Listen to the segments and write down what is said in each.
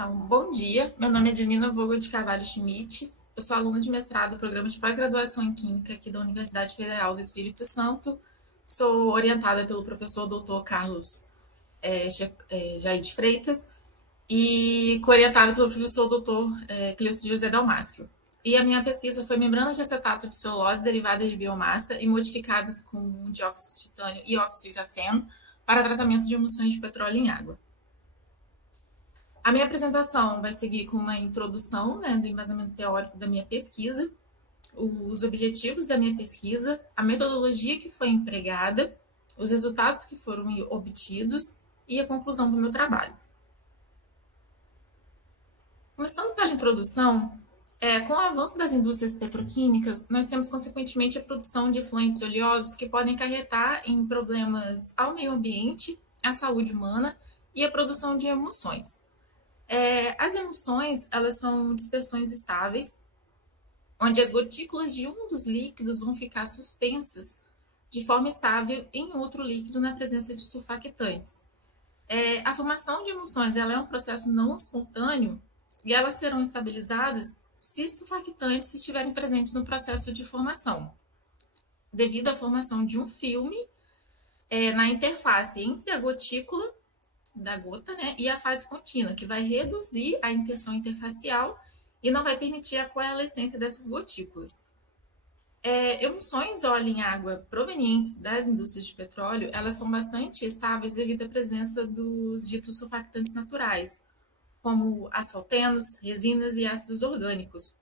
Então, bom dia, meu nome é Janina Vogel de Carvalho Schmidt, eu sou aluna de mestrado do Programa de Pós-Graduação em Química aqui da Universidade Federal do Espírito Santo, sou orientada pelo professor Dr. Carlos Jair de Freitas e co-orientada pelo professor Dr. Cleuci José Dalmácio. E a minha pesquisa foi membranas de acetato de celulose derivadas de biomassa e modificadas com dióxido de titânio e óxido de grafeno para tratamento de emulsões de petróleo em água. A minha apresentação vai seguir com uma introdução, do embasamento teórico da minha pesquisa, os objetivos da minha pesquisa, a metodologia que foi empregada, os resultados que foram obtidos e a conclusão do meu trabalho. Começando pela introdução, com o avanço das indústrias petroquímicas, nós temos, consequentemente, a produção de efluentes oleosos que podem acarretar em problemas ao meio ambiente, à saúde humana e a produção de emulsões. As emulsões, elas são dispersões estáveis, onde as gotículas de um dos líquidos vão ficar suspensas de forma estável em outro líquido na presença de surfactantes. A formação de emulsões ela é um processo não espontâneo e elas serão estabilizadas se surfactantes estiverem presentes no processo de formação, devido à formação de um filme na interface entre a gotícula da gota, e a fase contínua, que vai reduzir a inserção interfacial e não vai permitir a coalescência dessas gotículas. Emulsões óleo em água provenientes das indústrias de petróleo, elas são bastante estáveis devido à presença dos ditos surfactantes naturais, como asfaltenos, resinas e ácidos orgânicos,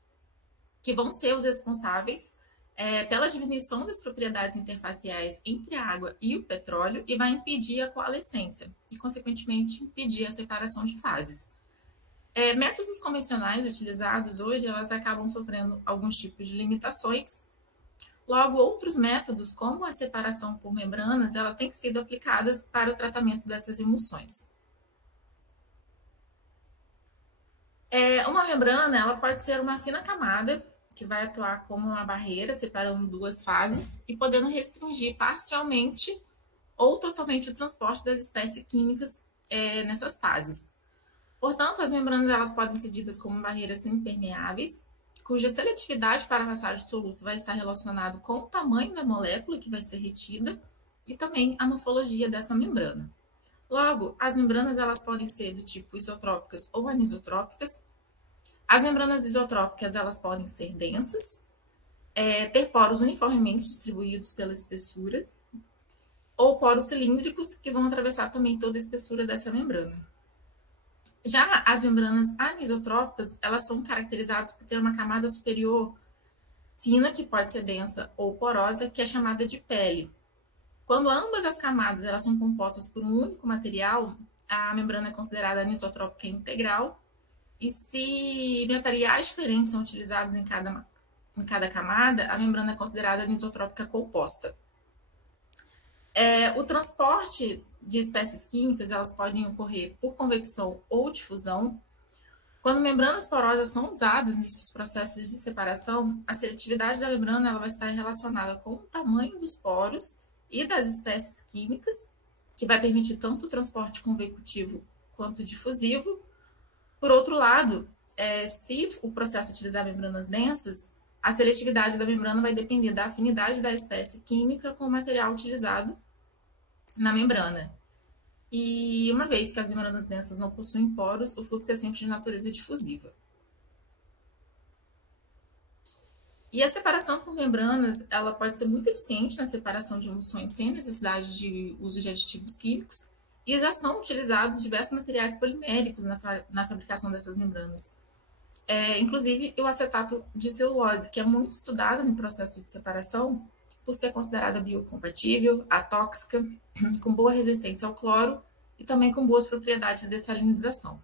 que vão ser os responsáveis pela diminuição das propriedades interfaciais entre a água e o petróleo e vai impedir a coalescência e, consequentemente, impedir a separação de fases. Métodos convencionais utilizados hoje, elas acabam sofrendo alguns tipos de limitações. Logo, outros métodos, como a separação por membranas, ela tem sido aplicadas para o tratamento dessas emulsões. Uma membrana, ela pode ser uma fina camada que vai atuar como uma barreira, separando duas fases e podendo restringir parcialmente ou totalmente o transporte das espécies químicas nessas fases. Portanto, as membranas elas podem ser ditas como barreiras semipermeáveis, cuja seletividade para a passagem de soluto vai estar relacionado com o tamanho da molécula que vai ser retida e também a morfologia dessa membrana. Logo, as membranas elas podem ser do tipo isotrópicas ou anisotrópicas. As membranas isotrópicas elas podem ser densas, ter poros uniformemente distribuídos pela espessura, ou poros cilíndricos que vão atravessar também toda a espessura dessa membrana. Já as membranas anisotrópicas, elas são caracterizadas por ter uma camada superior fina, que pode ser densa ou porosa, que é chamada de pele. Quando ambas as camadas elas são compostas por um único material, a membrana é considerada anisotrópica integral. E se materiais diferentes são utilizados em cada camada, a membrana é considerada anisotrópica composta. O transporte de espécies químicas elas podem ocorrer por convecção ou difusão. Quando membranas porosas são usadas nesses processos de separação, a seletividade da membrana ela vai estar relacionada com o tamanho dos poros e das espécies químicas, que vai permitir tanto o transporte convectivo quanto difusivo. Por outro lado, se o processo utilizar membranas densas, a seletividade da membrana vai depender da afinidade da espécie química com o material utilizado na membrana. E uma vez que as membranas densas não possuem poros, o fluxo é sempre de natureza difusiva. E a separação por membranas, ela pode ser muito eficiente na separação de emulsões sem necessidade de uso de aditivos químicos, e já são utilizados diversos materiais poliméricos na fabricação dessas membranas. Inclusive o acetato de celulose, que é muito estudado no processo de separação, por ser considerada biocompatível, atóxica, com boa resistência ao cloro e também com boas propriedades de dessalinização.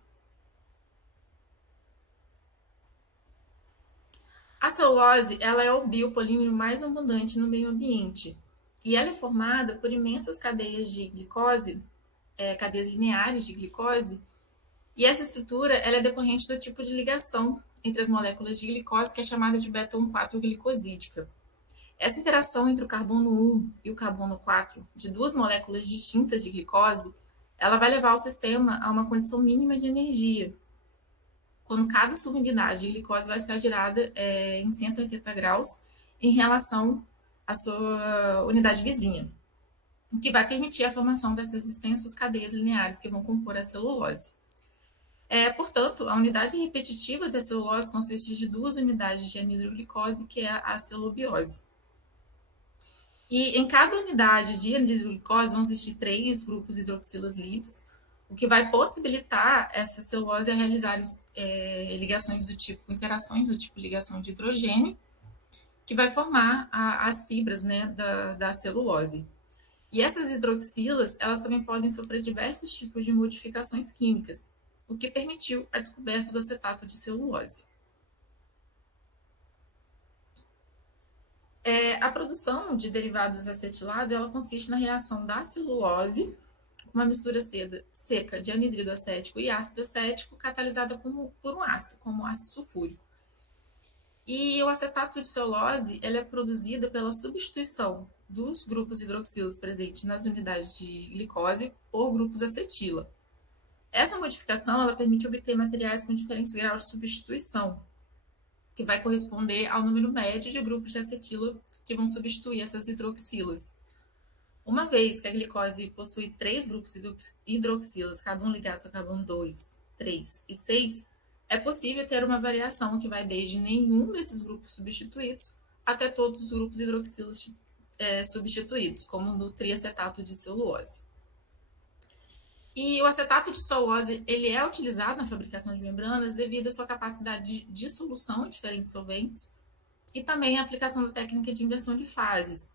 A celulose ela é o biopolímero mais abundante no meio ambiente e ela é formada por imensas cadeias de glicose, cadeias lineares de glicose, e essa estrutura ela é decorrente do tipo de ligação entre as moléculas de glicose, que é chamada de beta-1,4-glicosídica. Essa interação entre o carbono 1 e o carbono 4 de duas moléculas distintas de glicose, ela vai levar o sistema a uma condição mínima de energia. quando cada subunidade de glicose vai estar girada em 180 graus em relação à sua unidade vizinha, o que vai permitir a formação dessas extensas cadeias lineares que vão compor a celulose. Portanto, a unidade repetitiva da celulose consiste de 2 unidades de anidroglicose, que é a celobiose. E em cada unidade de anidroglicose vão existir 3 grupos hidroxilas livres, o que vai possibilitar essa celulose a realizar ligações do tipo, interações do tipo ligação de hidrogênio, que vai formar as fibras, né, da celulose. E essas hidroxilas, elas também podem sofrer diversos tipos de modificações químicas, o que permitiu a descoberta do acetato de celulose. A produção de derivados acetilados, ela consiste na reação da celulose com uma mistura seca de anidrido acético e ácido acético, catalisada por um ácido, como o ácido sulfúrico. E o acetato de celulose, ele é produzido pela substituição dos grupos hidroxilos presentes nas unidades de glicose por grupos acetila. Essa modificação, ela permite obter materiais com diferentes graus de substituição, que vai corresponder ao número médio de grupos de acetila que vão substituir essas hidroxilas. Uma vez que a glicose possui 3 grupos hidroxilas, cada um ligados ao carbono 2, 3 e 6, é possível ter uma variação que vai desde nenhum desses grupos substituídos até todos os grupos hidroxilas substituídos, como no triacetato de celulose. E o acetato de celulose, ele é utilizado na fabricação de membranas devido à sua capacidade de dissolução em diferentes solventes e também a aplicação da técnica de inversão de fases.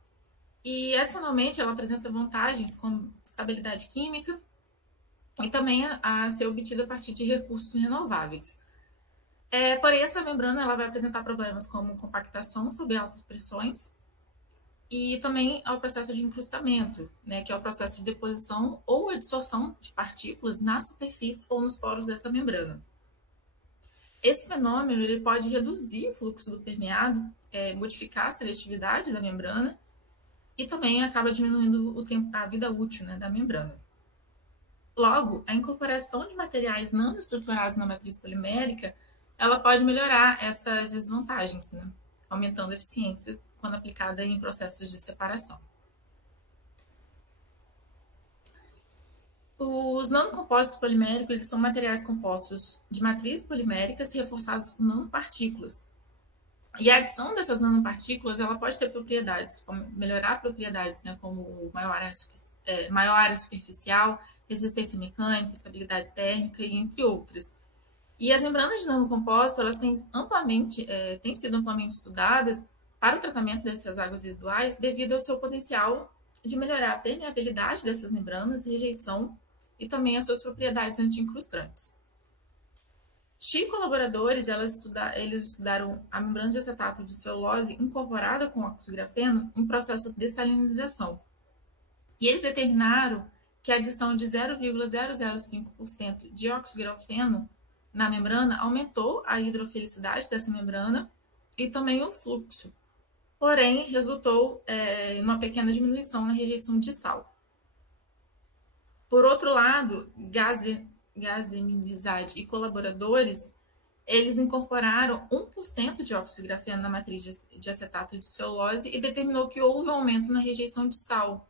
E, adicionalmente, ela apresenta vantagens como estabilidade química e também a ser obtida a partir de recursos renováveis. Porém, essa membrana ela vai apresentar problemas como compactação sob altas pressões e também ao processo de incrustamento, né, que é o processo de deposição ou adsorção de partículas na superfície ou nos poros dessa membrana. Esse fenômeno ele pode reduzir o fluxo do permeado, modificar a seletividade da membrana e também acaba diminuindo a vida útil, né, da membrana. Logo, a incorporação de materiais nanoestruturados na matriz polimérica, ela pode melhorar essas desvantagens, né, aumentando a eficiência quando aplicada em processos de separação. Os nanocompósitos poliméricos eles são materiais compostos de matrizes poliméricas reforçados com nanopartículas. E a adição dessas nanopartículas ela pode ter propriedades, como melhorar propriedades, né, como maior área superficial, resistência mecânica, estabilidade térmica e entre outras. E as membranas de nanocompósito elas têm sido amplamente estudadas para o tratamento dessas águas residuais devido ao seu potencial de melhorar a permeabilidade dessas membranas, rejeição e também as suas propriedades anti-incrustantes. Chi e colaboradores eles estudaram a membrana de acetato de celulose incorporada com óxido de grafeno em processo de dessalinização. E eles determinaram que a adição de 0,005% de óxido de grafeno na membrana aumentou a hidrofilicidade dessa membrana e também o fluxo. Porém, resultou em uma pequena diminuição na rejeição de sal. Por outro lado, Gazemilizade e colaboradores, eles incorporaram 1% de óxido de grafeno na matriz de acetato de celulose e determinou que houve um aumento na rejeição de sal.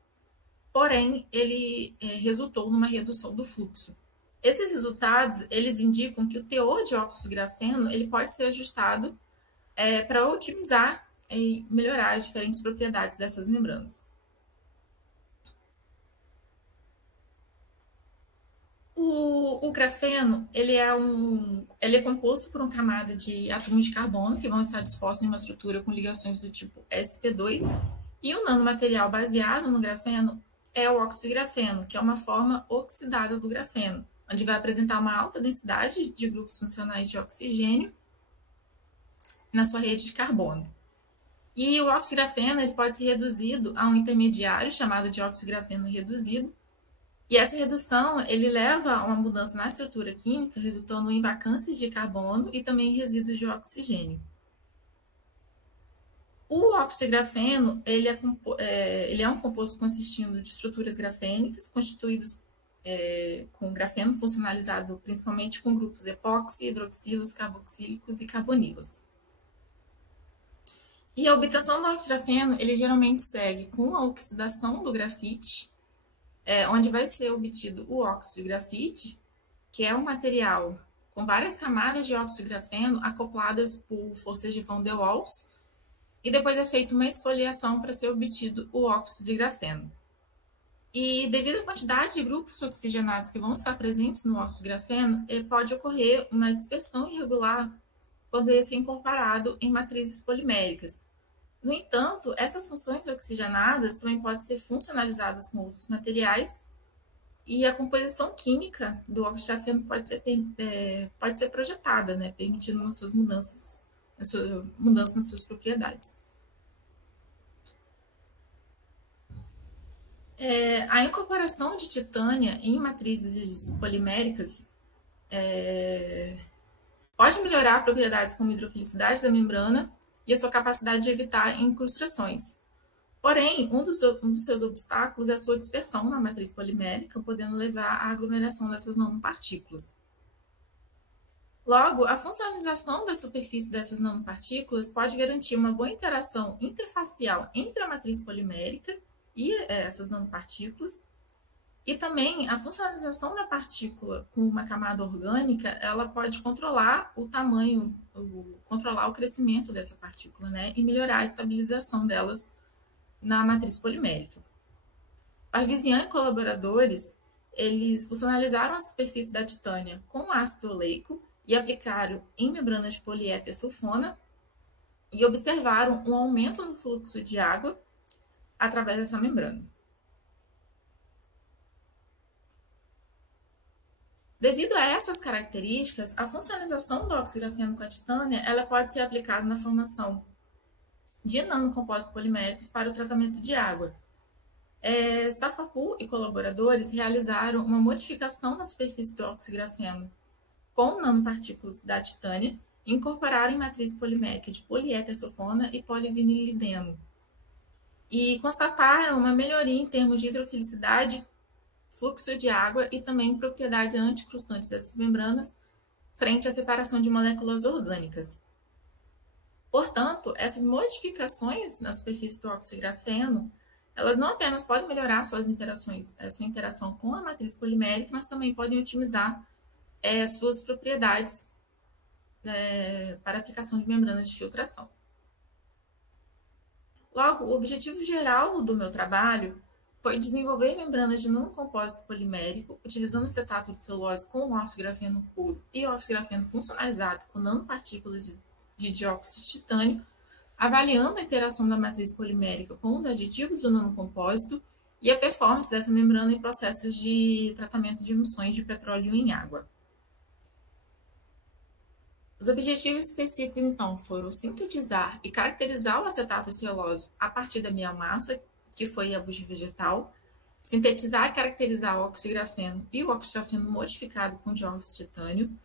Porém, ele resultou numa redução do fluxo. Esses resultados, eles indicam que o teor de óxido de grafeno ele pode ser ajustado para otimizar e melhorar as diferentes propriedades dessas membranas. O grafeno ele é composto por uma camada de átomos de carbono que vão estar dispostos em uma estrutura com ligações do tipo sp2 e o nanomaterial baseado no grafeno é o óxido de grafeno, que é uma forma oxidada do grafeno, onde vai apresentar uma alta densidade de grupos funcionais de oxigênio na sua rede de carbono. E o óxido de grafeno ele pode ser reduzido a um intermediário chamado de óxido de grafeno reduzido. E essa redução ele leva a uma mudança na estrutura química, resultando em vacâncias de carbono e também em resíduos de oxigênio. O óxido de grafeno ele é um composto consistindo de estruturas grafênicas constituídos com grafeno funcionalizado principalmente com grupos epóxi, hidroxilos, carboxílicos e carbonilos. E a obtenção do óxido de grafeno, ele geralmente segue com a oxidação do grafite, onde vai ser obtido o óxido de grafite, que é um material com várias camadas de óxido de grafeno acopladas por forças de Van der Waals, e depois é feita uma esfoliação para ser obtido o óxido de grafeno. E devido à quantidade de grupos oxigenados que vão estar presentes no óxido de grafeno, pode ocorrer uma dispersão irregular quando esse é incorporado em matrizes poliméricas. No entanto, essas funções oxigenadas também podem ser funcionalizadas com outros materiais e a composição química do óxido de grafeno pode ser projetada, né, permitindo as suas mudanças nas suas propriedades. A incorporação de titânia em matrizes poliméricas pode melhorar propriedades como hidrofilicidade da membrana e a sua capacidade de evitar incrustações. Porém, um dos seus obstáculos é a sua dispersão na matriz polimérica, podendo levar à aglomeração dessas nanopartículas. Logo, a funcionalização da superfície dessas nanopartículas pode garantir uma boa interação interfacial entre a matriz polimérica e essas nanopartículas, e também a funcionalização da partícula com uma camada orgânica, ela pode controlar o tamanho, controlar o crescimento dessa partícula, né, e melhorar a estabilização delas na matriz polimérica. Parvizian e colaboradores, eles funcionalizaram a superfície da titânia com ácido oleico e aplicaram em membranas de poliéter sulfona e observaram um aumento no fluxo de água através dessa membrana. Devido a essas características, a funcionalização do óxido de grafeno com a titânia ela pode ser aplicada na formação de nanocompósitos poliméricos para o tratamento de água. Safapu e colaboradores realizaram uma modificação na superfície do óxido de grafeno com nanopartículas da titânia e incorporaram em matriz polimérica de poliéter sulfona e polivinilideno. E constataram uma melhoria em termos de hidrofilicidade, fluxo de água e também propriedades anticrustantes dessas membranas frente à separação de moléculas orgânicas. Portanto, essas modificações na superfície do óxido de grafeno, elas não apenas podem melhorar sua interação com a matriz polimérica, mas também podem otimizar suas propriedades para aplicação de membranas de filtração. Logo, o objetivo geral do meu trabalho foi desenvolver membranas de nanocompósito polimérico utilizando acetato de celulose com óxido de grafeno puro e óxido de grafeno funcionalizado com nanopartículas de dióxido de titânio, avaliando a interação da matriz polimérica com os aditivos do nanocompósito e a performance dessa membrana em processos de tratamento de emissões de petróleo em água. Os objetivos específicos, então, foram sintetizar e caracterizar o acetato de celulose a partir da biomassa, que foi a bucha vegetal, sintetizar e caracterizar o óxido de grafeno e o óxido de grafeno modificado com dióxido de titânio,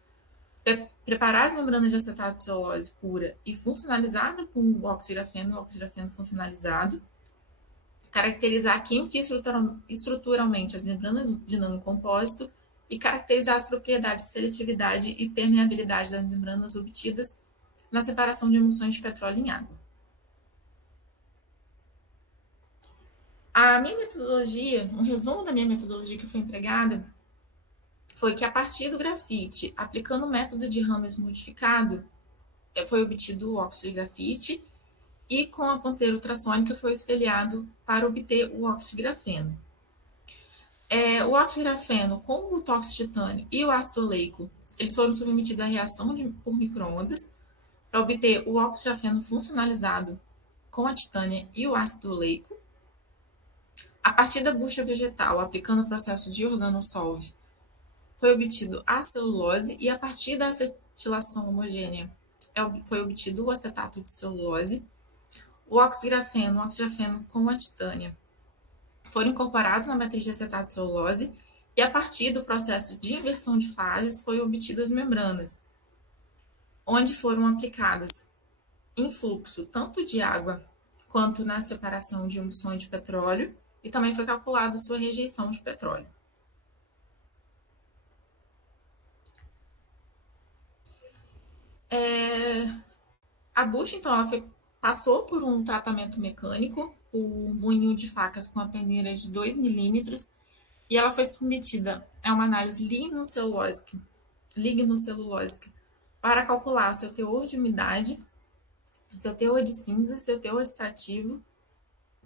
preparar as membranas de acetato de celulose pura e funcionalizada com o óxido de grafeno e o óxido de grafeno funcionalizado, caracterizar química e estruturalmente as membranas de nanocompósito e caracterizar as propriedades de seletividade e permeabilidade das membranas obtidas na separação de emulsões de petróleo em água. A minha metodologia, um resumo da minha metodologia que foi empregada, foi que a partir do grafite, aplicando o método de Rammers modificado, foi obtido o óxido de grafite e com a ponteira ultrassônica foi espelhado para obter o óxido de grafeno. O óxido de grafeno com o tóxido de titânio e o ácido oleico, eles foram submetidos à reação por micro-ondas para obter o óxido de grafeno funcionalizado com a titânia e o ácido oleico. A partir da bucha vegetal, aplicando o processo de organosolve, foi obtido a celulose e a partir da acetilação homogênea foi obtido o acetato de celulose. O óxido de grafeno com a titânia foram incorporados na matriz de acetato de celulose e a partir do processo de inversão de fases foi obtido as membranas, onde foram aplicadas em fluxo tanto de água quanto na separação de emissões de petróleo e também foi calculado sua rejeição de petróleo. A bucha, então, passou por um tratamento mecânico, o moinho de facas com a peneira de 2 milímetros, e ela foi submetida a uma análise lignocelulósica para calcular seu teor de umidade, seu teor de cinza, seu teor extrativo,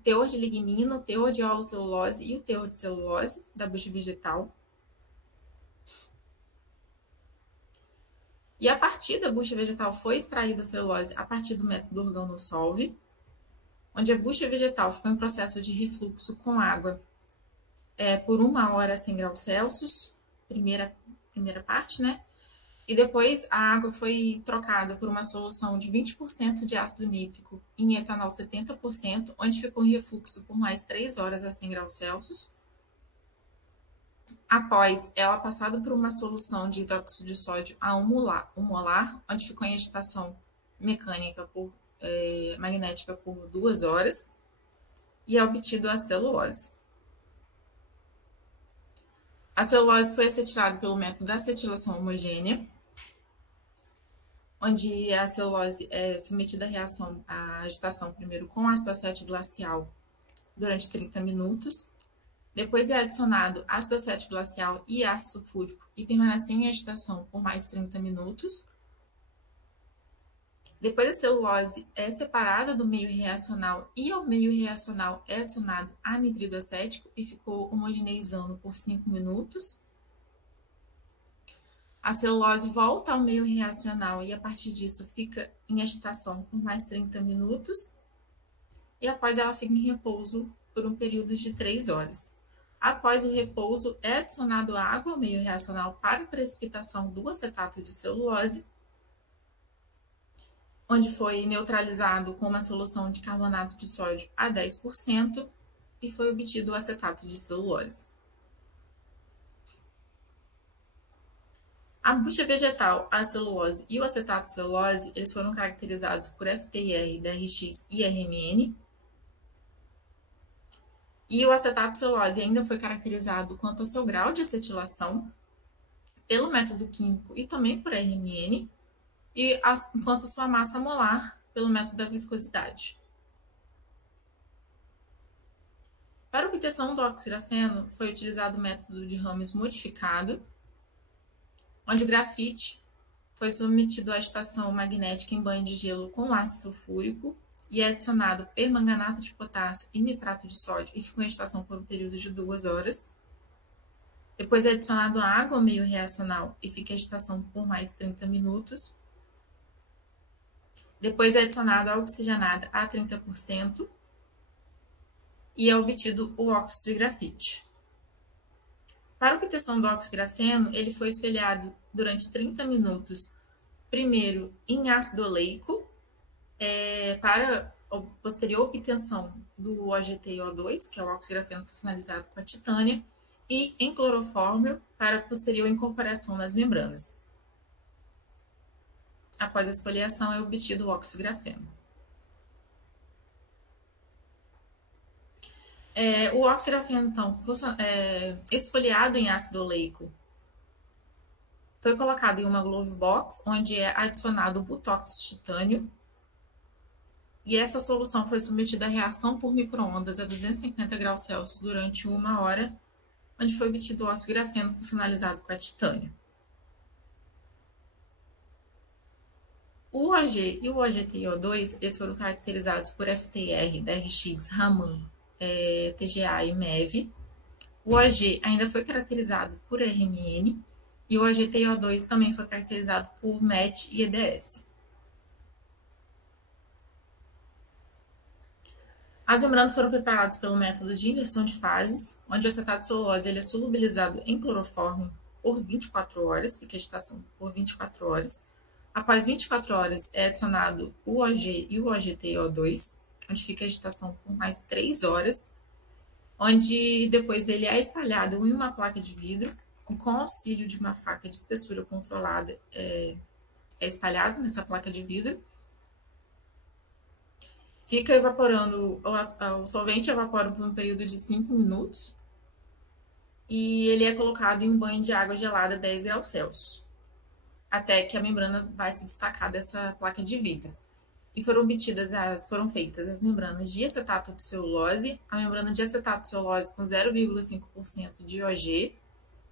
teor de lignino, teor de olocelulose e o teor de celulose da bucha vegetal. E a partir da bucha vegetal foi extraída a celulose a partir do método organosolve, onde a bucha vegetal ficou em processo de refluxo com água por 1 hora a 100 graus Celsius, primeira parte, né? E depois a água foi trocada por uma solução de 20% de ácido nítrico em etanol 70%, onde ficou em refluxo por mais 3 horas a 100 graus Celsius. Após ela passada por uma solução de hidróxido de sódio a 1 molar, onde ficou em agitação mecânica magnética por 2 horas, e é obtido a celulose. A celulose foi acetilada pelo método da acetilação homogênea, onde a celulose é submetida à reação, à agitação primeiro com ácido acético glacial durante 30 minutos, depois é adicionado ácido acético glacial e ácido sulfúrico e permanece em agitação por mais 30 minutos. Depois a celulose é separada do meio reacional e ao meio reacional é adicionado anidrido acético e ficou homogeneizando por 5 minutos. A celulose volta ao meio reacional e a partir disso fica em agitação por mais 30 minutos. E após ela fica em repouso por um período de 3 horas. Após o repouso, é adicionado água ao meio reacional para precipitação do acetato de celulose, onde foi neutralizado com uma solução de carbonato de sódio a 10% e foi obtido o acetato de celulose. A bucha vegetal, a celulose e o acetato de celulose, eles foram caracterizados por FTIR, DRX e RMN. E o acetato de celulose ainda foi caracterizado quanto ao seu grau de acetilação pelo método químico e também por RMN, e quanto à sua massa molar pelo método da viscosidade. Para a obtenção do oxirafeno, foi utilizado o método de Rames modificado, onde o grafite foi submetido à agitação magnética em banho de gelo com ácido sulfúrico e é adicionado permanganato de potássio e nitrato de sódio e ficou em agitação por um período de 2 horas. Depois é adicionado água ao meio reacional e fica em agitação por mais 30 minutos. Depois é adicionado a oxigenada a 30% e é obtido o óxido de grafite. Para a obtenção do óxido de grafeno, ele foi esfoliado durante 30 minutos, primeiro em ácido oleico, para a posterior obtenção do OGT-O2, que é o óxido de grafeno funcionalizado com a titânia, e em clorofórmio para a posterior incorporação nas membranas. Após a esfoliação, é obtido o óxido de grafeno. O óxido de grafeno, então, esfoliado em ácido oleico, foi colocado em uma glove box, onde é adicionado o botox de titânio, e essa solução foi submetida à reação por micro-ondas a 250 graus Celsius durante 1 hora, onde foi obtido o óxido de grafeno funcionalizado com a titânio. O OG e o OGT-O2, eles foram caracterizados por FTR, DRX, Raman, TGA e MEV. O OG ainda foi caracterizado por RMN e o OGT-O2 também foi caracterizado por MET e EDS. As membranas foram preparadas pelo método de inversão de fases, onde o acetato de celulose ele é solubilizado em clorofórmio por 24 horas, fica em agitação por 24 horas. Após 24 horas, é adicionado o OG e o OGT-O2, onde fica a agitação por mais 3 horas, onde depois ele é espalhado em uma placa de vidro, e com auxílio de uma faca de espessura controlada, é espalhado nessa placa de vidro. Fica evaporando, o solvente evapora por um período de 5 minutos e ele é colocado em um banho de água gelada a 10 graus Celsius. até que a membrana vai se destacar dessa placa de vidro. E foram feitas as membranas de acetato de celulose, a membrana de acetato de celulose com 0,5% de OG,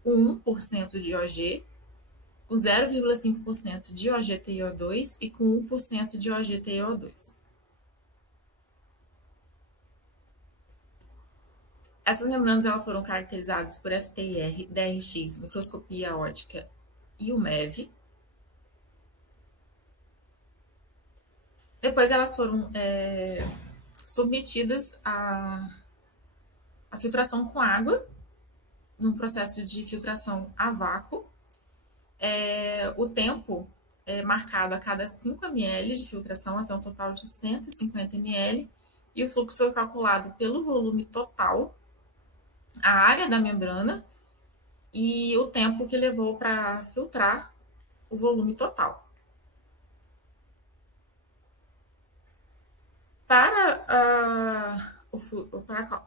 com 1% de OG, com 0,5% de OGTIO2 e com 1% de OGTIO2. Essas membranas elas foram caracterizadas por FTIR, DRX, microscopia óptica e o MEV. Depois elas foram submetidas à filtração com água, num processo de filtração a vácuo. O tempo é marcado a cada 5 ml de filtração, até um total de 150 ml, e o fluxo é calculado pelo volume total, a área da membrana e o tempo que levou para filtrar o volume total. Para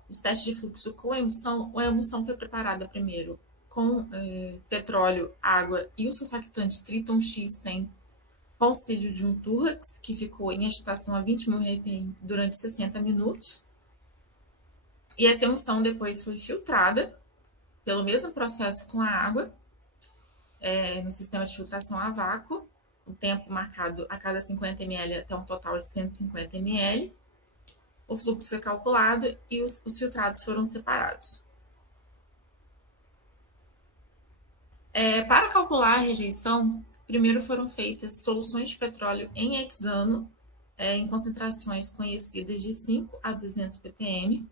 os testes de fluxo com emulsão, a emulsão foi preparada primeiro com petróleo, água e o surfactante Triton X100 com auxílio de um Turrex, que ficou em agitação a 20.000 RPM durante 60 minutos. E essa emulsão depois foi filtrada pelo mesmo processo com a água, no sistema de filtração a vácuo, o tempo marcado a cada 50 ml até um total de 150 ml. O fluxo foi calculado e os filtrados foram separados. Para calcular a rejeição, primeiro foram feitas soluções de petróleo em hexano, em concentrações conhecidas de 5 a 200 ppm,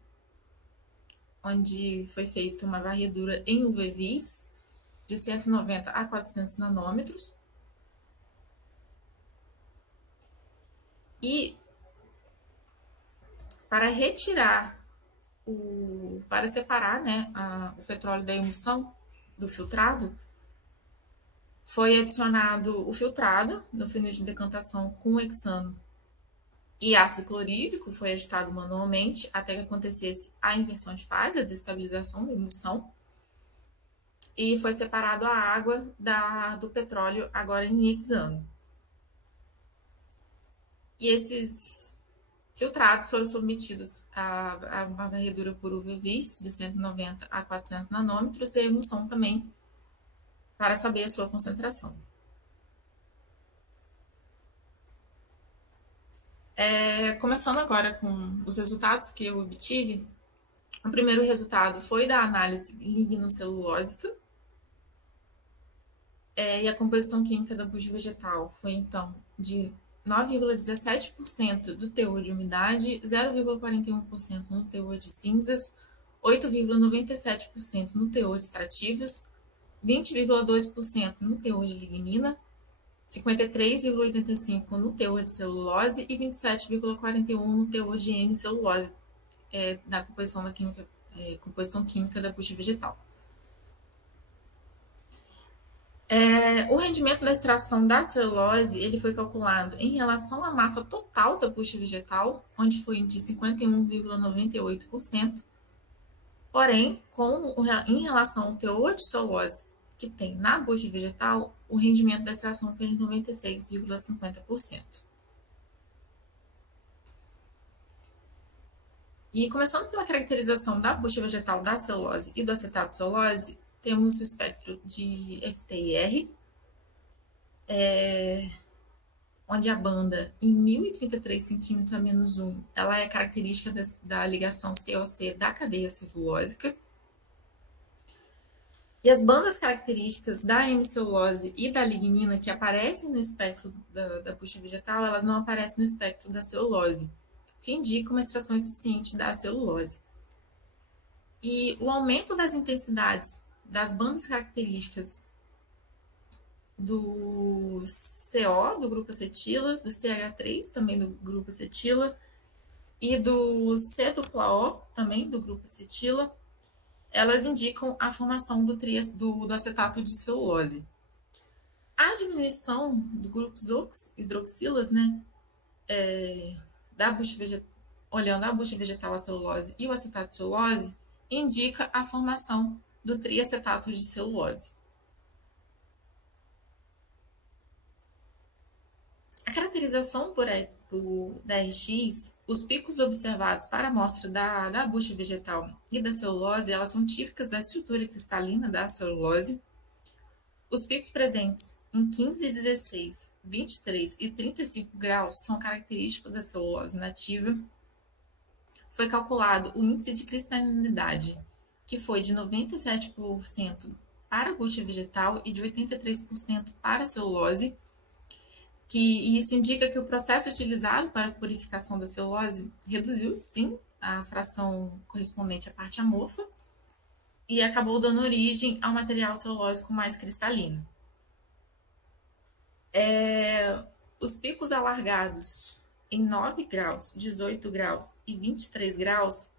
onde foi feita uma varredura em UV-Vis de 190 a 400 nanômetros. E para separar o petróleo da emulsão do filtrado, foi adicionado o filtrado no funil de decantação com hexano e ácido clorídrico, foi agitado manualmente até que acontecesse a inversão de fase, a destabilização da emulsão, e foi separado a água do petróleo agora em hexano. E esses filtrados foram submetidos a uma varredura por UV-Vis de 190 a 400 nanômetros e a emulsão também, para saber a sua concentração. Começando agora com os resultados que eu obtive, o primeiro resultado foi da análise lignocelulósica, e a composição química da bucha vegetal foi, então, de 9,17% do teor de umidade, 0,41% no teor de cinzas, 8,97% no teor de extrativos, 20,2% no teor de lignina, 53,85% no teor de celulose e 27,41% no teor de hemicelulose, da composição química da bucha vegetal. O rendimento da extração da celulose ele foi calculado em relação à massa total da bucha vegetal, onde foi de 51,98%, porém, em relação ao teor de celulose que tem na bucha vegetal, o rendimento da extração foi de 96,50%. E começando pela caracterização da bucha vegetal da celulose e do acetato de celulose, temos o espectro de FTIR, onde a banda em 1033 cm-1, ela é característica da ligação COC da cadeia celulósica. E as bandas características da hemicelulose e da lignina que aparecem no espectro da bucha vegetal, elas não aparecem no espectro da celulose, o que indica uma extração eficiente da celulose. E o aumento das intensidades das bandas características do CO, do grupo acetila, do CH3, também do grupo acetila, e do C-O, também do grupo acetila, elas indicam a formação do acetato de celulose. A diminuição do grupo hidroxilas, olhando a bucha vegetal, a celulose e o acetato de celulose, indica a formação do triacetato de celulose. A caracterização por DRX, os picos observados para a amostra da bucha vegetal e da celulose, elas são típicas da estrutura cristalina da celulose. Os picos presentes em 15, 16, 23 e 35 graus são característicos da celulose nativa. Foi calculado o índice de cristalinidade, que foi de 97% para a bucha vegetal e de 83% para a celulose, que isso indica que o processo utilizado para a purificação da celulose reduziu, sim, a fração correspondente à parte amorfa e acabou dando origem ao material celulósico mais cristalino. Os picos alargados em 9 graus, 18 graus e 23 graus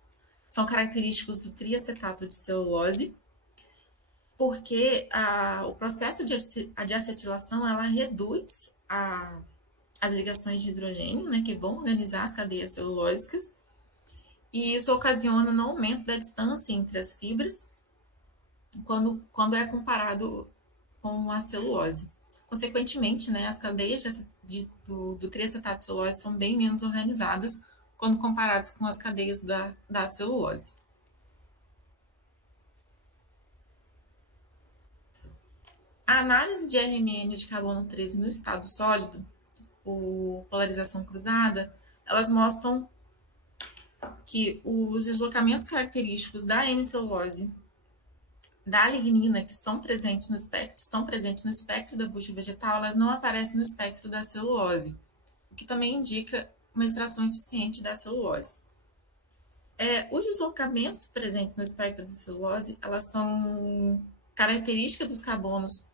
são característicos do triacetato de celulose, porque o processo de acetilação ela reduz as ligações de hidrogênio, né, que vão organizar as cadeias celulósicas, e isso ocasiona um aumento da distância entre as fibras quando é comparado com a celulose. Consequentemente, né, as cadeias do triacetato de celulose são bem menos organizadas quando comparadas com as cadeias da celulose. A análise de RMN de carbono 13 no estado sólido, ou polarização cruzada, elas mostram que os deslocamentos característicos da N-celulose, da lignina, que estão presentes no espectro da bucha vegetal, elas não aparecem no espectro da celulose, o que também indica uma extração eficiente da celulose. Os deslocamentos presentes no espectro da celulose, elas são características dos carbonos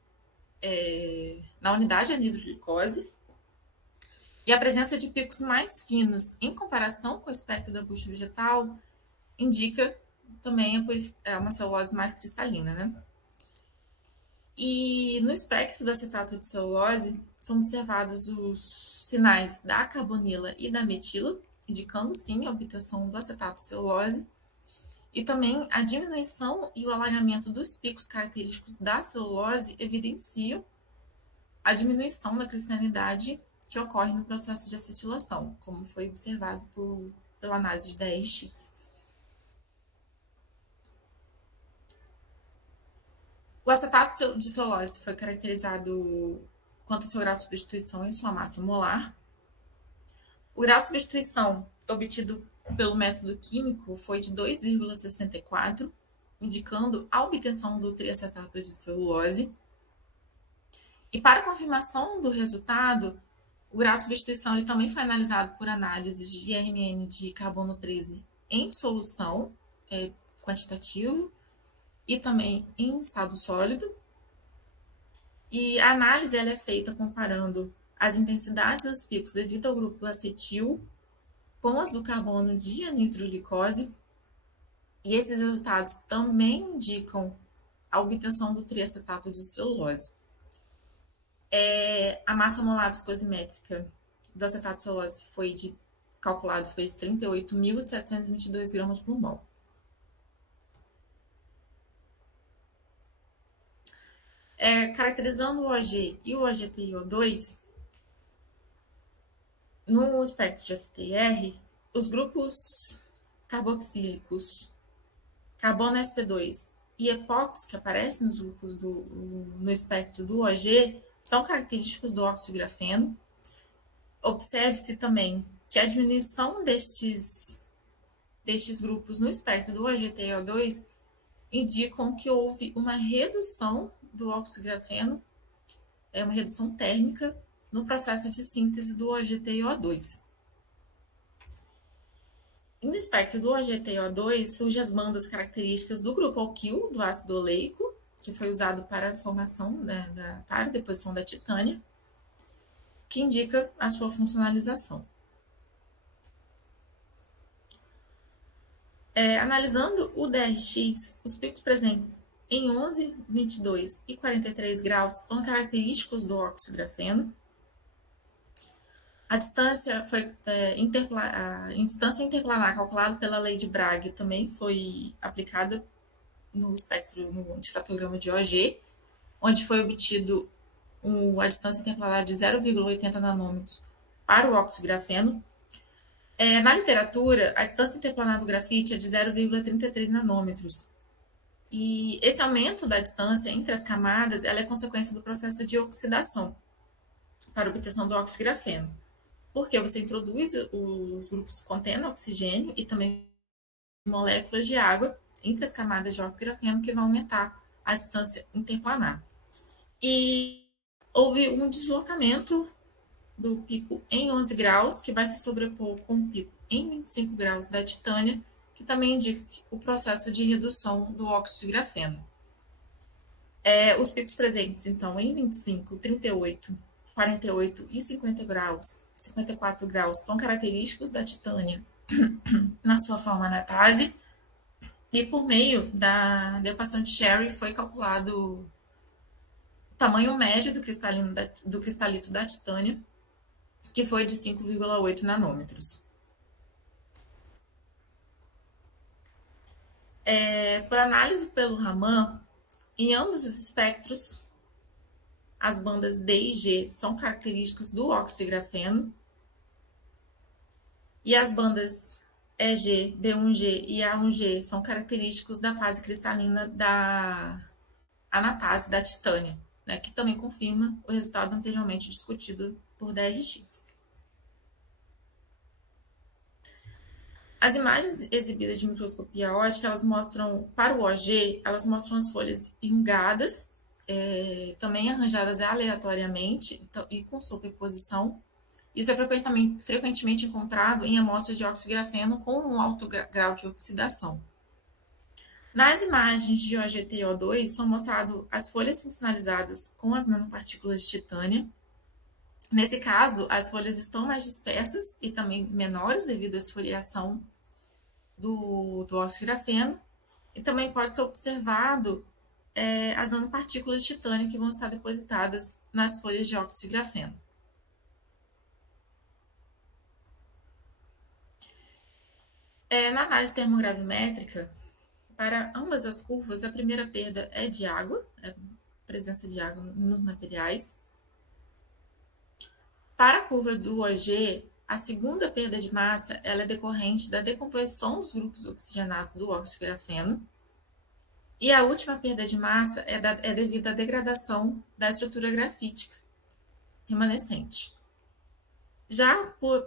na unidade anidroglicose, e a presença de picos mais finos em comparação com o espectro da bucha vegetal indica também uma celulose mais cristalina, né? E no espectro do acetato de celulose são observados os sinais da carbonila e da metila, indicando sim a obtenção do acetato de celulose, e também a diminuição e o alargamento dos picos característicos da celulose evidenciam a diminuição da cristalinidade que ocorre no processo de acetilação, como foi observado pela análise de DRX. O acetato de celulose foi caracterizado quanto ao seu grau de substituição e sua massa molar. O grau de substituição obtido pelo método químico foi de 2,64, indicando a obtenção do triacetato de celulose. E para confirmação do resultado, o grau de substituição ele também foi analisado por análises de RMN de carbono 13 em solução quantitativo e também em estado sólido. E a análise ela é feita comparando as intensidades dos picos devido ao grupo acetil com as do carbono de anitroglicose. E esses resultados também indicam a obtenção do triacetato de celulose. A massa molar viscosimétrica do acetato de celulose foi de 38.722 gramas por mol. Caracterizando o OG e o OGTIO2, no espectro de FTR, os grupos carboxílicos, carbono sp2 e epóxi, que aparecem nos grupos no espectro do OG, são característicos do óxido de grafeno. Observe-se também que a diminuição destes grupos no espectro do OGTIO2 indicam que houve uma redução do óxido de grafeno, uma redução térmica no processo de síntese do OGTIO2. E no espectro do OGTIO2 surgem as bandas características do grupo alquil, do ácido oleico, que foi usado para a formação para a deposição da titânia, que indica a sua funcionalização. Analisando o DRX, os picos presentes em 11, 22 e 43 graus são característicos do óxido de grafeno. A distância interplanar calculada pela lei de Bragg também foi aplicada no espectro, no difratograma de OG, onde foi obtido a distância interplanar de 0,80 nanômetros para o óxido de grafeno. Na literatura, a distância interplanar do grafite é de 0,33 nanômetros. E esse aumento da distância entre as camadas ela é consequência do processo de oxidação para obtenção do óxido de grafeno. Porque você introduz os grupos contendo oxigênio e também moléculas de água entre as camadas de óxido de grafeno que vão aumentar a distância interplanar. E houve um deslocamento do pico em 11 graus, que vai se sobrepor com o pico em 25 graus da titânia, que também indica o processo de redução do óxido de grafeno. Os picos presentes, então, em 25, 38, 48 e 50 graus, 54 graus, são característicos da titânia na sua forma anatase, e por meio da equação de Sherry foi calculado o tamanho médio do cristalito da titânia, que foi de 5,8 nanômetros. Por análise pelo Raman, em ambos os espectros, as bandas D e G são características do óxido de grafeno, e as bandas EG, B1G e A1G são característicos da fase cristalina da anatase, da titânia, né, que também confirma o resultado anteriormente discutido por DRX. As imagens exibidas de microscopia ótica, elas mostram, para o OG, elas mostram as folhas enrugadas, também arranjadas aleatoriamente e com superposição. Isso é frequentemente encontrado em amostras de óxido de grafeno com um alto grau de oxidação. Nas imagens de OGT e O2, são mostradas as folhas funcionalizadas com as nanopartículas de titânia. Nesse caso, as folhas estão mais dispersas e também menores devido à esfoliação do óxido de grafeno. E também pode ser observado as nanopartículas de titânio que vão estar depositadas nas folhas de óxido de grafeno. Na análise termogravimétrica, para ambas as curvas, a primeira perda é de água, presença de água nos materiais. Para a curva do OG, a segunda perda de massa ela é decorrente da decomposição dos grupos oxigenados do óxido de grafeno. E a última perda de massa é devido à degradação da estrutura grafítica remanescente. Já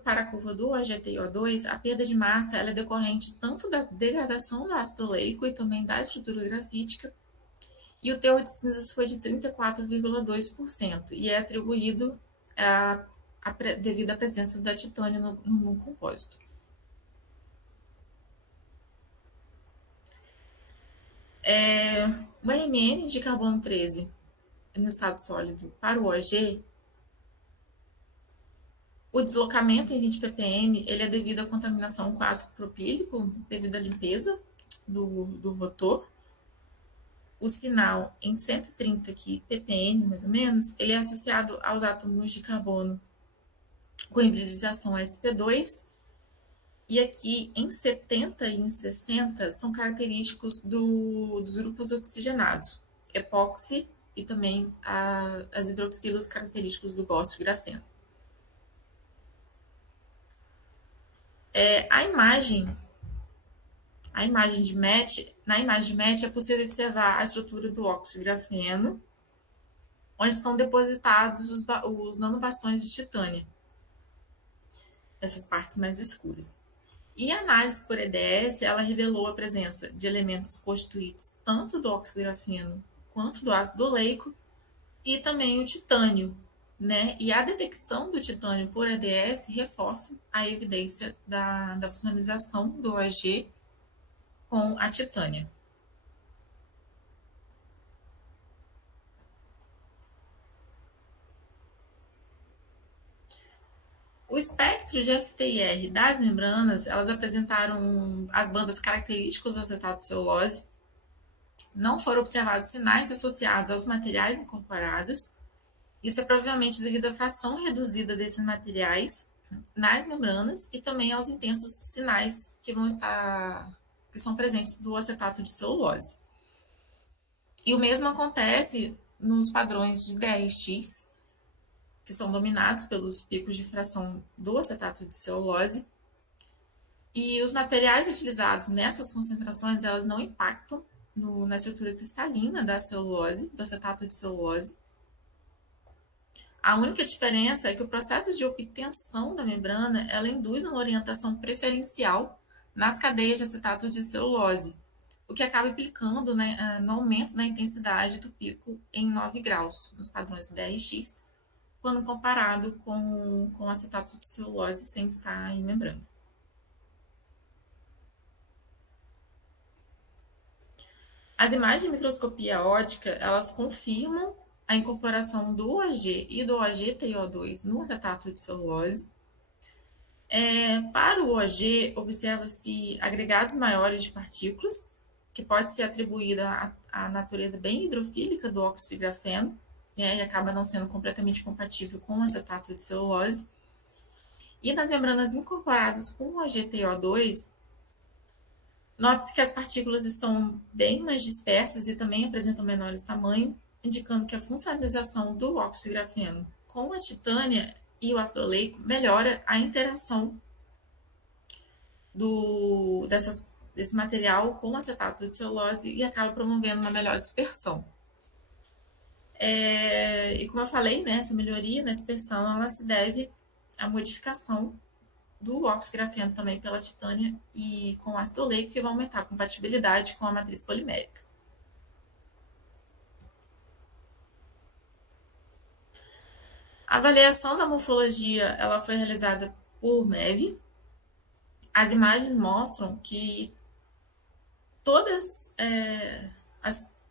para a curva do OGT e O2, a perda de massa ela é decorrente tanto da degradação do ácido oleico e também da estrutura grafítica, e o teor de cinzas foi de 34,2%, e é atribuído devido à presença da titânia no compósito. O RMN de carbono 13 no estado sólido para o OG, o deslocamento em 20 ppm ele é devido à contaminação com ácido propílico, devido à limpeza do rotor. O sinal em 130 aqui, ppm, mais ou menos, ele é associado aos átomos de carbono com hibridização sp2. E aqui em 70 e em 60 são característicos dos grupos oxigenados, epóxi e também as hidroxilas característicos do óxido de grafeno. Na imagem de MET é possível observar a estrutura do óxido de grafeno, onde estão depositados os nanobastões de titânia, essas partes mais escuras. E a análise por EDS, ela revelou a presença de elementos constituintes tanto do óxido de grafeno quanto do ácido oleico e também o titânio, né? E a detecção do titânio por EDS reforça a evidência da funcionalização do OG com a titânia. O espectro de FTIR das membranas, elas apresentaram as bandas características do acetato de celulose. Não foram observados sinais associados aos materiais incorporados. Isso é provavelmente devido à fração reduzida desses materiais nas membranas e também aos intensos sinais que são presentes do acetato de celulose. E o mesmo acontece nos padrões de DRX, que são dominados pelos picos de fração do acetato de celulose. E os materiais utilizados nessas concentrações, elas não impactam na estrutura cristalina da celulose, do acetato de celulose. A única diferença é que o processo de obtenção da membrana, ela induz uma orientação preferencial nas cadeias de acetato de celulose, o que acaba implicando, né, no aumento da intensidade do pico em 9 graus, nos padrões DRX, quando comparado com acetato de celulose sem estar em membrana. As imagens de microscopia óptica, elas confirmam a incorporação do OAG e do OAG-TiO2 no acetato de celulose. Para o OAG, observa-se agregados maiores de partículas, que pode ser atribuída à natureza bem hidrofílica do óxido de grafeno, e acaba não sendo completamente compatível com o acetato de celulose. E nas membranas incorporadas com o OAG-TiO2, note-se que as partículas estão bem mais dispersas e também apresentam menores tamanho, indicando que a funcionalização do óxido de grafeno com a titânia e o ácido oleico melhora a interação desse material com o acetato de celulose e acaba promovendo uma melhor dispersão. E como eu falei, né, essa melhoria na dispersão ela se deve à modificação do óxido de grafeno também pela titânia e com ácido oleico, que vai aumentar a compatibilidade com a matriz polimérica. A avaliação da morfologia ela foi realizada por MEV. As imagens mostram que todas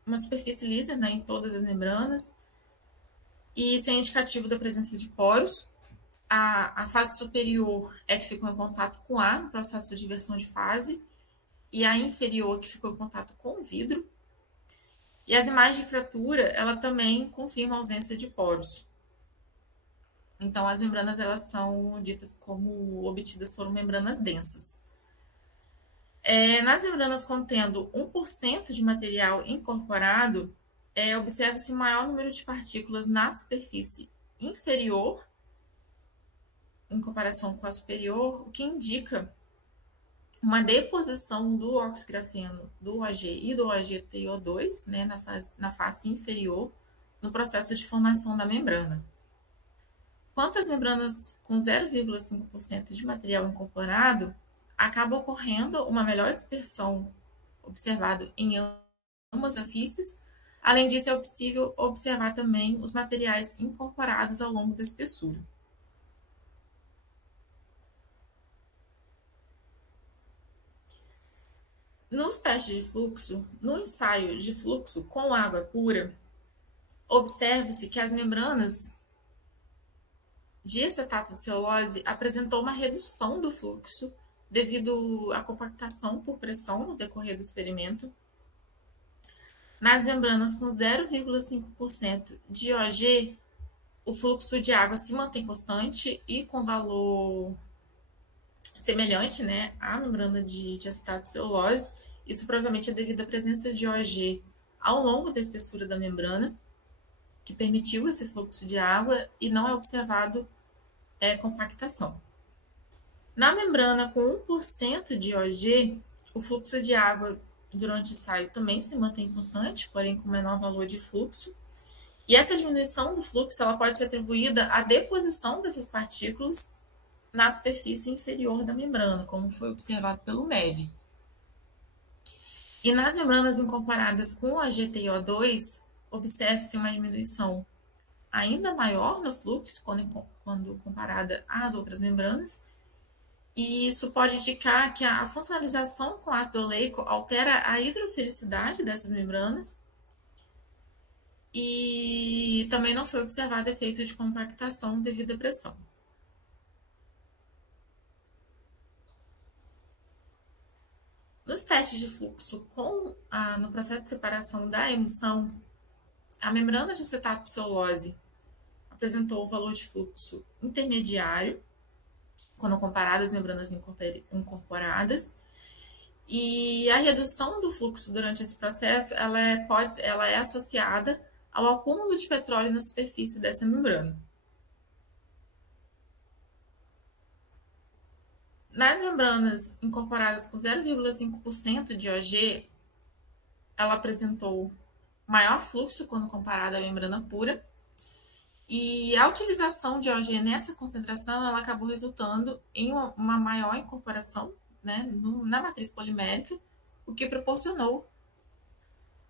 uma superfície lisa, né, em todas as membranas, e sem indicativo da presença de poros. A fase superior é que ficou em contato com ar no processo de inversão de fase, e a inferior que ficou em contato com o vidro. E as imagens de fratura, ela também confirma a ausência de poros. Então, as membranas, elas são ditas como obtidas foram membranas densas. Nas membranas contendo 1% de material incorporado, observa-se maior número de partículas na superfície inferior, em comparação com a superior, o que indica uma deposição do óxido de grafeno, do OAG e do OAG-TiO2, né, na face inferior, no processo de formação da membrana. Quanto às membranas com 0,5% de material incorporado, acaba ocorrendo uma melhor dispersão observada em ambas as superfícies. Além disso, é possível observar também os materiais incorporados ao longo da espessura. Nos testes de fluxo, no ensaio de fluxo com água pura, observa-se que as membranas de acetato de celulose apresentou uma redução do fluxo devido à compactação por pressão no decorrer do experimento. Nas membranas com 0,5% de OG, o fluxo de água se mantém constante e com valor semelhante, né, à membrana de acetato de celulose. Isso provavelmente é devido à presença de OG ao longo da espessura da membrana, que permitiu esse fluxo de água, e não é observado compactação. Na membrana com 1% de OG, o fluxo de água durante o ensaio também se mantém constante, porém com menor valor de fluxo. E essa diminuição do fluxo ela pode ser atribuída à deposição dessas partículas na superfície inferior da membrana, como foi observado pelo MEV. E nas membranas incorporadas com a GTO2, observa-se uma diminuição ainda maior no fluxo quando comparada às outras membranas, e isso pode indicar que a funcionalização com ácido oleico altera a hidrofilicidade dessas membranas, e também não foi observado efeito de compactação devido à pressão. Nos testes de fluxo no processo de separação da emulsão, a membrana de acetato de celulose apresentou o valor de fluxo intermediário, quando comparado às membranas incorporadas, e a redução do fluxo durante esse processo ela é associada ao acúmulo de petróleo na superfície dessa membrana. Nas membranas incorporadas com 0,5% de OG, ela apresentou maior fluxo quando comparada à membrana pura, e a utilização de OG nessa concentração ela acabou resultando em uma maior incorporação, né, na matriz polimérica, o que proporcionou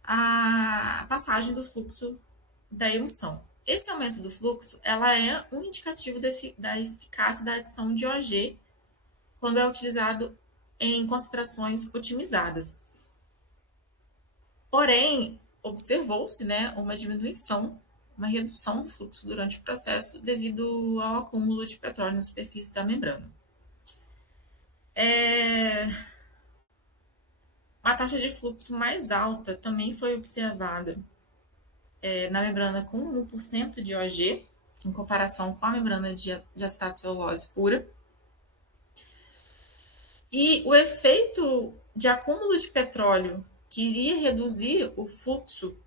a passagem do fluxo da emulsão. Esse aumento do fluxo ela é um indicativo da eficácia da adição de OG quando é utilizado em concentrações otimizadas. Porém, observou-se, né, uma redução do fluxo durante o processo devido ao acúmulo de petróleo na superfície da membrana. Uma taxa de fluxo mais alta também foi observada na membrana com 1% de OG, em comparação com a membrana de acetato de celulose pura. E o efeito de acúmulo de petróleo que iria reduzir o fluxo,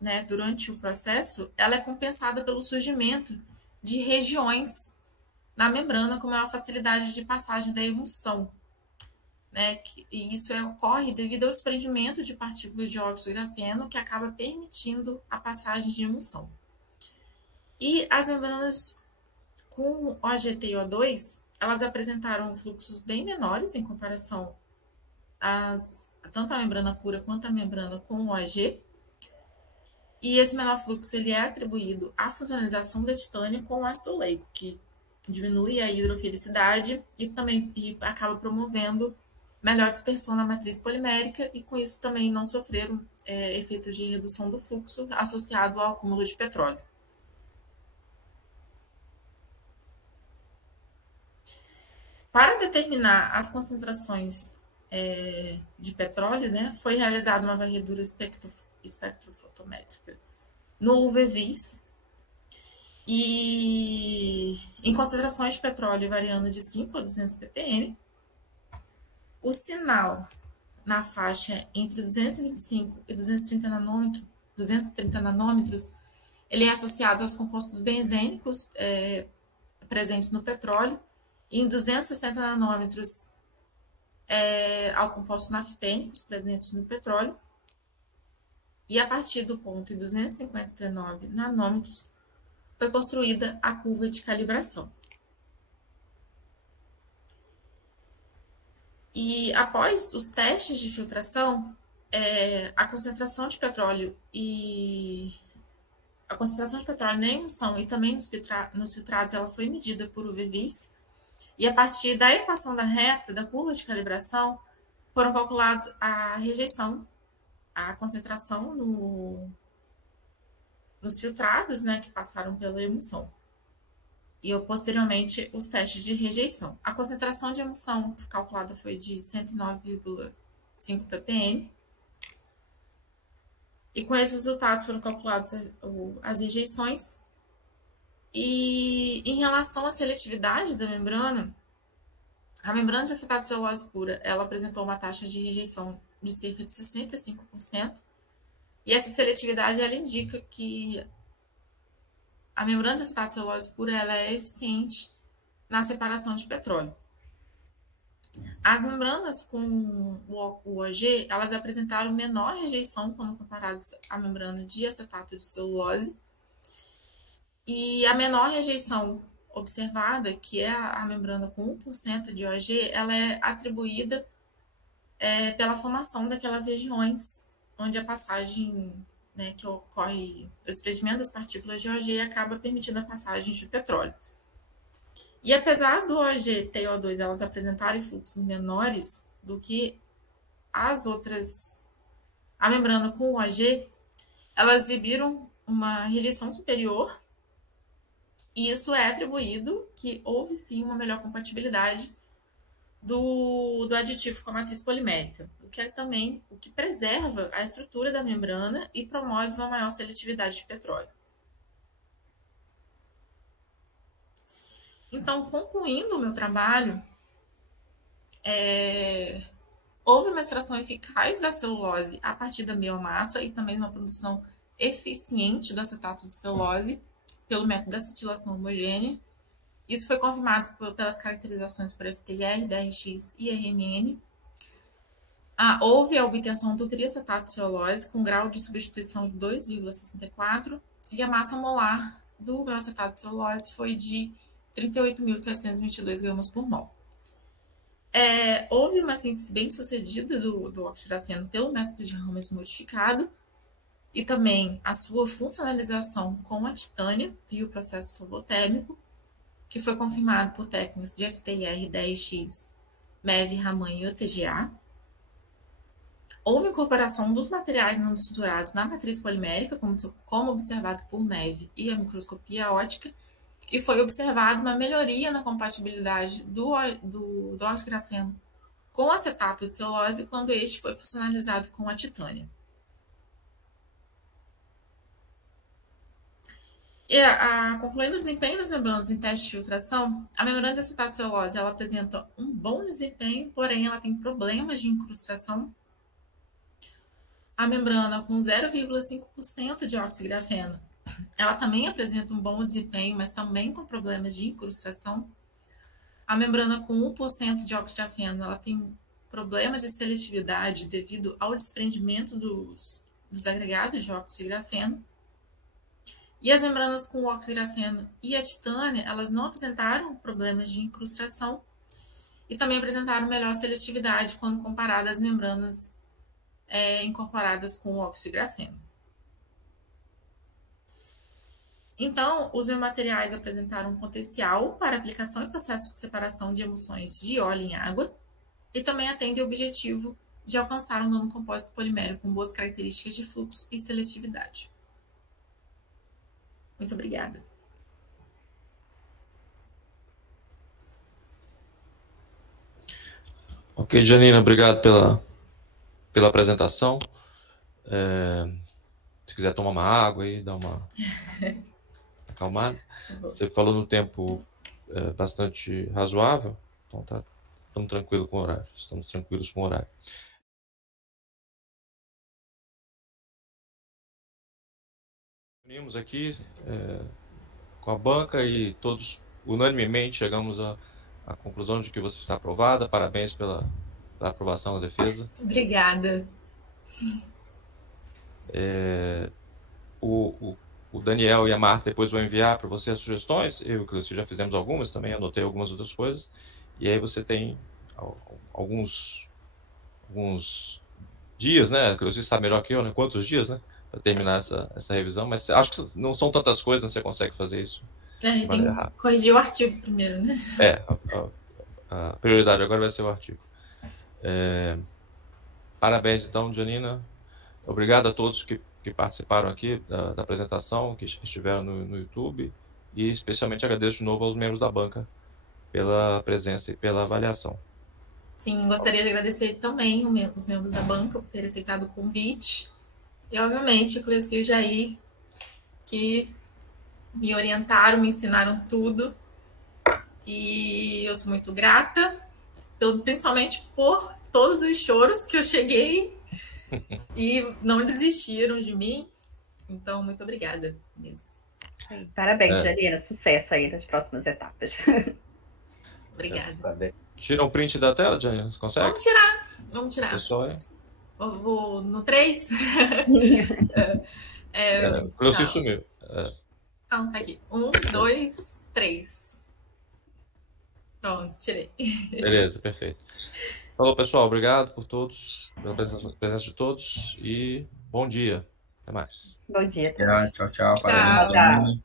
né, durante o processo, ela é compensada pelo surgimento de regiões na membrana com maior facilidade de passagem da emulsão, né, e isso ocorre devido ao desprendimento de partículas de óxido de grafeno que acaba permitindo a passagem de emulsão. E as membranas com OGT e O2, elas apresentaram fluxos bem menores em comparação tanto a membrana pura quanto a membrana com OG. E esse menor fluxo ele é atribuído à funcionalização da titânio com o ácido oleico, que diminui a hidrofilicidade e acaba promovendo melhor dispersão na matriz polimérica, e com isso também não sofreram efeitos de redução do fluxo associado ao acúmulo de petróleo. Para determinar as concentrações de petróleo, né, foi realizada uma varredura espectrofotométrica no UV-Vis, e em concentrações de petróleo variando de 5 a 200 ppm, o sinal na faixa entre 225 e 230 nanômetros, ele é associado aos compostos benzênicos presentes no petróleo, e em 260 nanômetros ao compostos naftênicos presentes no petróleo, e a partir do ponto em 259 nanômetros foi construída a curva de calibração. E após os testes de filtração, a concentração de petróleo na emulsão e também nos filtrados ela foi medida por UV-Vis, e a partir da equação da reta da curva de calibração foram calculados a rejeição, a concentração nos filtrados, né, que passaram pela emulsão, e posteriormente os testes de rejeição. A concentração de emulsão calculada foi de 109,5 ppm, e com esses resultados foram calculadas as rejeições. E em relação à seletividade da membrana, a membrana de acetato de celulose pura, ela apresentou uma taxa de rejeição de cerca de 65%, e essa seletividade ela indica que a membrana de acetato de celulose pura ela é eficiente na separação de petróleo. As membranas com o OG, elas apresentaram menor rejeição quando comparadas à membrana de acetato de celulose, e a menor rejeição observada, que é a membrana com 1% de OG, ela é atribuída pela formação daquelas regiões onde a passagem, né, que ocorre, o desprendimento das partículas de OG acaba permitindo a passagem de petróleo. E apesar do OG e O2 elas apresentarem fluxos menores do que as outras, a membrana com o OG, elas exibiram uma rejeição superior, e isso é atribuído que houve sim uma melhor compatibilidade do aditivo com a matriz polimérica, o que é também o que preserva a estrutura da membrana e promove uma maior seletividade de petróleo. Então, concluindo o meu trabalho, houve uma extração eficaz da celulose a partir da biomassa e também uma produção eficiente do acetato de celulose pelo método da acetilação homogênea. Isso foi confirmado pelas caracterizações por FTIR, DRX e RMN. Houve a obtenção do triacetato de celulose com grau de substituição de 2,64 e a massa molar do meu acetato de celulose foi de 38.722 gramas por mol. Houve uma síntese bem sucedida do oxidafeno pelo método de Rames modificado e também a sua funcionalização com a titânia via o processo solvotérmico, que foi confirmado por técnicas de FTIR, DRX, MEV, Raman e OTGA. Houve incorporação dos materiais nanoestruturados na matriz polimérica, como observado por MEV e a microscopia óptica, e foi observada uma melhoria na compatibilidade do oxidafeno com acetato de celulose quando este foi funcionalizado com a titânia. E concluindo o desempenho das membranas em teste de filtração, a membrana de acetato de celulose ela apresenta um bom desempenho, porém ela tem problemas de incrustação. A membrana com 0,5% de oxidgrafeno, ela também apresenta um bom desempenho, mas também com problemas de incrustação. A membrana com 1% de oxidgrafeno, ela tem problemas de seletividade devido ao desprendimento dos agregados de oxidgrafeno. E as membranas com oxidgrafeno e a titânia, elas não apresentaram problemas de incrustação e também apresentaram melhor seletividade quando comparadas às membranas incorporadas com o oxidgrafeno. Então, os meus materiais apresentaram um potencial para aplicação em processo de separação de emulsões de óleo em água e também atendem o objetivo de alcançar um nanocompósito polimérico com boas características de fluxo e seletividade. Muito obrigada. Ok, Janina, obrigado pela apresentação. Se quiser tomar uma água aí, dar uma acalmada. Você falou no tempo bastante razoável, então estamos tranquilos com o horário. Unimos aqui com a banca e todos unanimemente chegamos à conclusão de que você está aprovada. Parabéns pela aprovação da defesa. Obrigada. O Daniel e a Marta depois vão enviar para você as sugestões. Eu e o Cleuci já fizemos algumas, também anotei algumas outras coisas. E aí você tem alguns dias, né? Cleuci sabe melhor que eu, né? Quantos dias, né? Para terminar essa revisão. Mas acho que não são tantas coisas, né? Você consegue fazer isso. Tem que corrigir o artigo primeiro, né? A prioridade agora vai ser o artigo. Parabéns, então, Janina. Obrigado a todos que participaram aqui da apresentação, que estiveram no YouTube, e especialmente agradeço de novo aos membros da banca pela presença e pela avaliação. Sim, gostaria de agradecer também os membros da banca por terem aceitado o convite, e obviamente o Cleuci e o Jair, que me orientaram, me ensinaram tudo, e eu sou muito grata, principalmente por todos os choros que eu cheguei e não desistiram de mim. Então, muito obrigada mesmo. Parabéns, Janina. Sucesso aí nas próximas etapas. Obrigada. Tira um print da tela, Janina? Você consegue? Vamos tirar. Pessoal, Vou no 3. O Cleuci sumiu. Tá aqui. 1, 2, 3. Pronto, tirei. Beleza, perfeito. Falou, pessoal. Obrigado por todos, pela presença de todos e bom dia. Até mais. Bom dia. Tchau. Parabéns, Janina.